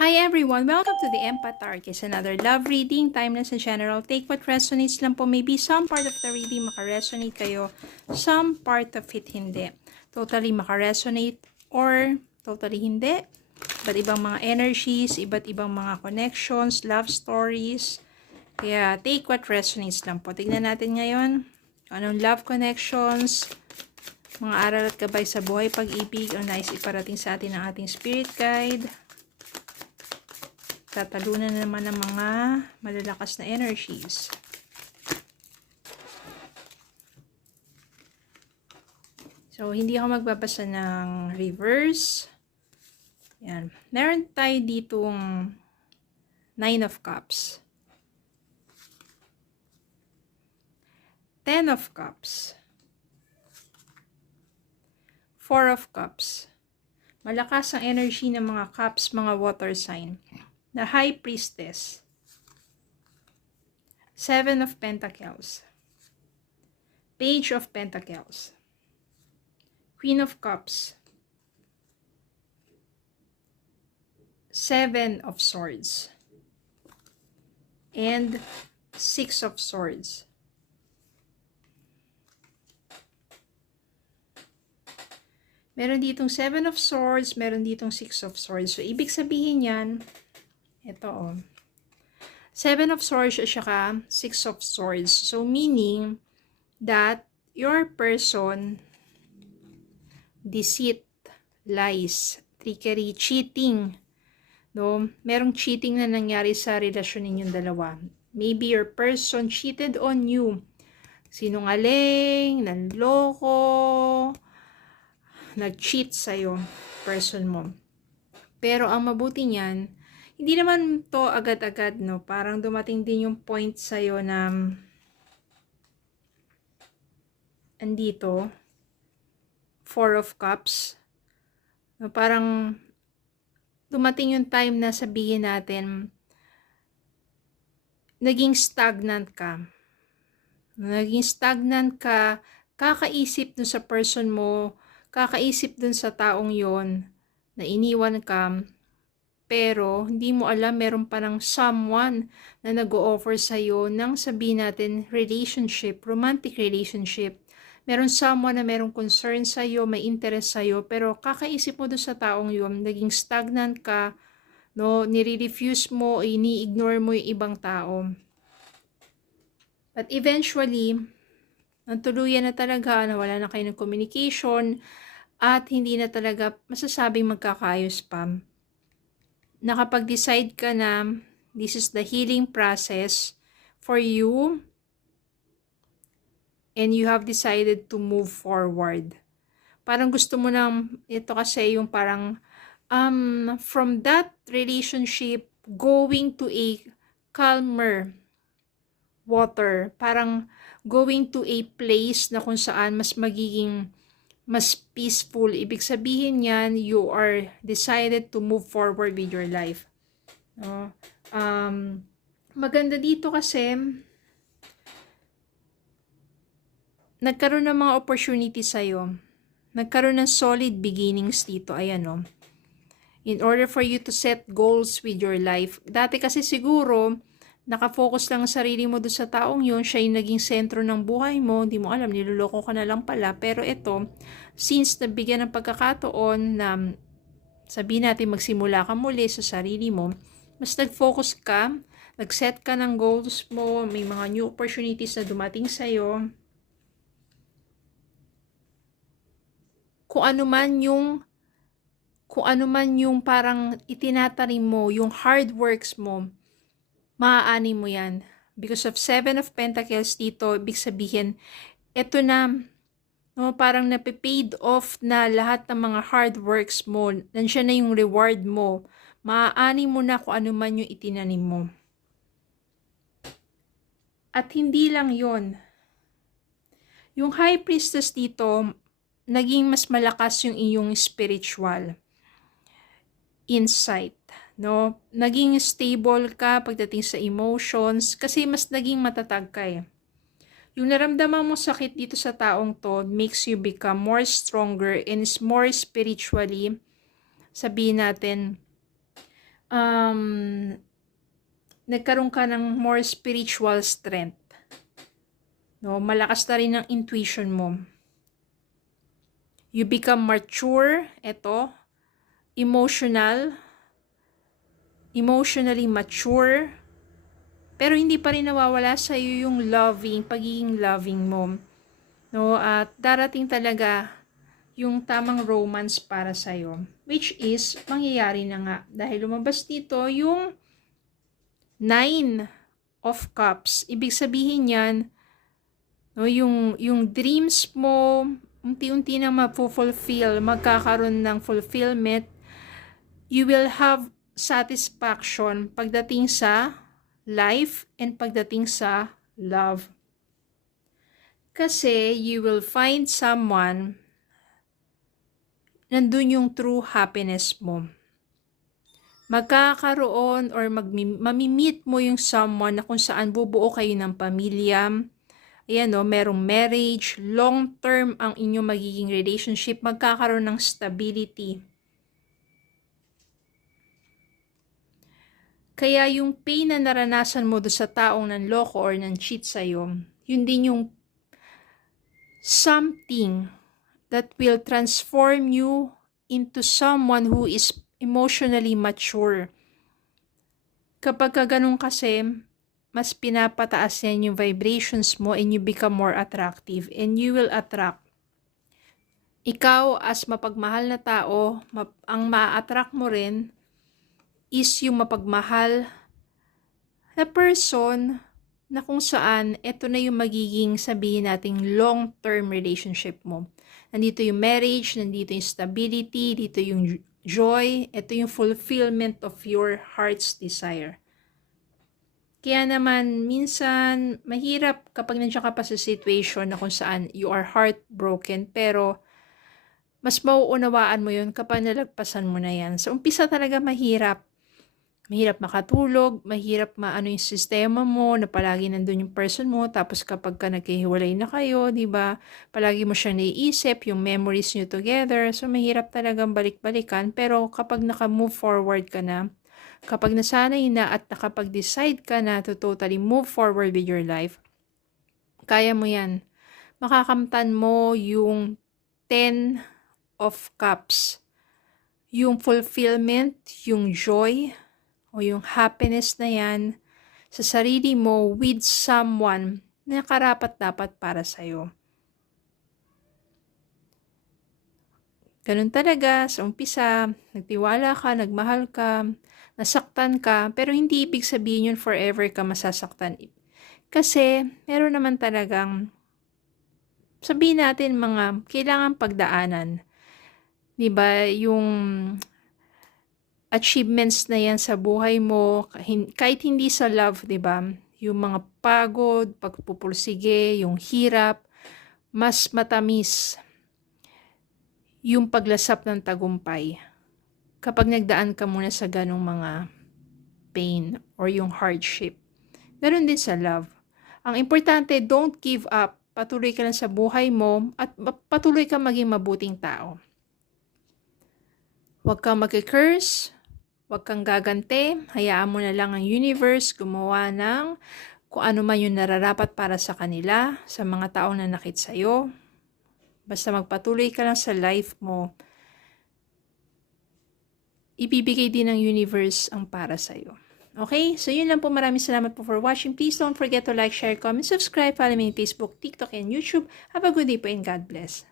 Hi everyone! Welcome to the Empath Arc. It's another love reading, timeless and general. Take what resonates lang po. Maybe some part of the reading makaresonate kayo, some part of it hindi. Totally makaresonate or totally hindi. Iba't ibang mga energies, iba't ibang mga connections, love stories. Kaya take what resonates lang po. Tignan natin ngayon anong love connections, mga aral at gabay sa buhay, pag-ibig, o nais iparating sa atin ng ating spirit guide. Tatalunan na naman ng mga malalakas na energies. So, hindi ako magbabasa ng reverse. Yan. Meron tayo ditong 9 of Cups. 10 of Cups. 4 of Cups. Malakas ang energy ng mga cups, mga water sign. The High Priestess. 7 of Pentacles. Page of Pentacles. Queen of Cups. 7 of Swords. And 6 of Swords. Meron ditong 7 of Swords, meron ditong 6 of Swords. So, ibig sabihin yan, ito 7 of Swords at saka 6 of Swords. So, meaning that your person, deceit, lies, trickery, cheating. No? Merong cheating na nangyari sa relasyon ninyong dalawa. Maybe your person cheated on you. Sinungaling, nanloko, nag-cheat sa'yo, person mo. Pero ang mabuti niyan, hindi naman to agad-agad, no? Parang dumating din yung point sa'yo na andito, 4 of Cups. No, parang dumating yung time na sabihin natin, naging stagnant ka. Naging stagnant ka, kakaisip dun sa person mo, kakaisip dun sa taong yon na iniwan ka, pero hindi mo alam meron pa ng someone na nag-o-offer sa'yo ng sabihin natin relationship, romantic relationship. Meron someone na merong concern sa'yo, may interest sa'yo, pero kakaisip mo dun sa taong yun, naging stagnant ka, no? Nire-refuse mo, ini-ignore mo yung ibang tao. But eventually, tuluyan na talaga, nawala na kayo ng communication, at hindi na talaga masasabing magkakayos pa. Nakapag-decide ka na this is the healing process for you and you have decided to move forward. Parang gusto mo nang, ito kasi yung parang from that relationship going to a calmer water. Parang going to a place na kung saan mas magiging mas peaceful. Ibig sabihin yan, you are decided to move forward with your life. No? Maganda dito kasi, nagkaroon ng mga opportunity sa'yo. Nagkaroon ng solid beginnings dito. Ayan o. In order for you to set goals with your life. Dati kasi siguro, nakafocus lang ang sarili mo doon sa taong yun, siya yung naging sentro ng buhay mo, hindi mo alam, niloloko ka na lang pala. Pero ito, since nabigyan ng pagkakataon na sabihin natin magsimula ka muli sa sarili mo, mas nag-focus ka, nag-set ka ng goals mo, may mga new opportunities na dumating sa'yo. Kung ano man yung parang itinatanim mo, yung hard works mo, maaani mo yan. Because of 7 of Pentacles dito, ibig sabihin, eto na, no, parang napipaid off na lahat ng mga hard works mo. Nandiyan na yung reward mo. Maaani mo na kung ano man yung itinanim mo. At hindi lang yon. Yung High Priestess dito, naging mas malakas yung iyong spiritual insight. No, naging stable ka pagdating sa emotions kasi mas naging matatag ka eh. Yung naramdaman mo sakit dito sa taong to makes you become more stronger and is more spiritually, sabihin natin, nagkaroon ka ng more spiritual strength. No, malakas na rin ang intuition mo. You become mature, emotionally mature, pero hindi pa rin nawawala sa iyo yung pagiging loving mo. No, at darating talaga yung tamang romance para sa iyo, which is mangyayari na nga dahil lumabas dito yung 9 of Cups. Ibig sabihin yan, no, yung dreams mo unti-unti na mapufulfill, magkakaroon ng fulfillment. You will have satisfaction pagdating sa life and pagdating sa love. Kasi you will find someone, nandun yung true happiness mo. Magkakaroon or mamimit mo yung someone na kung saan bubuo kayo ng pamilya. Ayan, no, merong marriage, long-term ang inyong magiging relationship, magkakaroon ng stability. Kaya yung pain na naranasan mo do sa taong nanloko or nan-cheat sa'yo, yun din yung something that will transform you into someone who is emotionally mature. Kapag ganun kasi, mas pinapataas yan yung vibrations mo and you become more attractive and you will attract. Ikaw as mapagmahal na tao, ang ma-attract mo rin is yung mapagmahal na person na kung saan ito na yung magiging sabihin nating long-term relationship mo. Nandito yung marriage, nandito yung stability, dito yung joy, ito yung fulfillment of your heart's desire. Kaya naman, minsan, mahirap kapag nandiyan ka pa sa situation na kung saan you are heartbroken, pero mas mauunawaan mo yun kapag nalagpasan mo na yan. Sa umpisa talaga mahirap. Mahirap makatulog, mahirap maano yung sistema mo, na palagi nandun yung person mo, tapos kapag ka naghihiwalay na kayo, di ba? Palagi mo siyang naiisip, yung memories nyo together, so mahirap talagang balik-balikan, pero kapag naka-move forward ka na, kapag nasanay na at nakapag-decide ka na to totally move forward with your life, kaya mo yan. Makakamtan mo yung 10 of Cups, yung fulfillment, yung joy, o yung happiness na yan sa sarili mo with someone na karapat-dapat para sa'yo. Ganun talaga, sa umpisa, nagtiwala ka, nagmahal ka, nasaktan ka, pero hindi ibig sabihin yun forever ka masasaktan. Kasi, meron naman talagang, sabihin natin mga, kailangan pagdaanan. Diba, yung achievements na yan sa buhay mo, kahit hindi sa love, diba? Yung mga pagod, pagpupursige, yung hirap, mas matamis yung paglasap ng tagumpay kapag nagdaan ka muna sa ganong mga pain or yung hardship. Ganon din sa love. Ang importante, don't give up. Patuloy ka lang sa buhay mo at patuloy ka maging mabuting tao. Huwag kang mag-curse. Huwag kang gagante, hayaan mo na lang ang universe gumawa ng kung ano man yung nararapat para sa kanila, sa mga taong nanakit sa'yo. Basta magpatuloy ka lang sa life mo, ibibigay din ng universe ang para sa'yo. Okay? So yun lang po. Maraming salamat po for watching. Please don't forget to like, share, comment, subscribe, follow me on Facebook, TikTok, and YouTube. Have a good day po and God bless.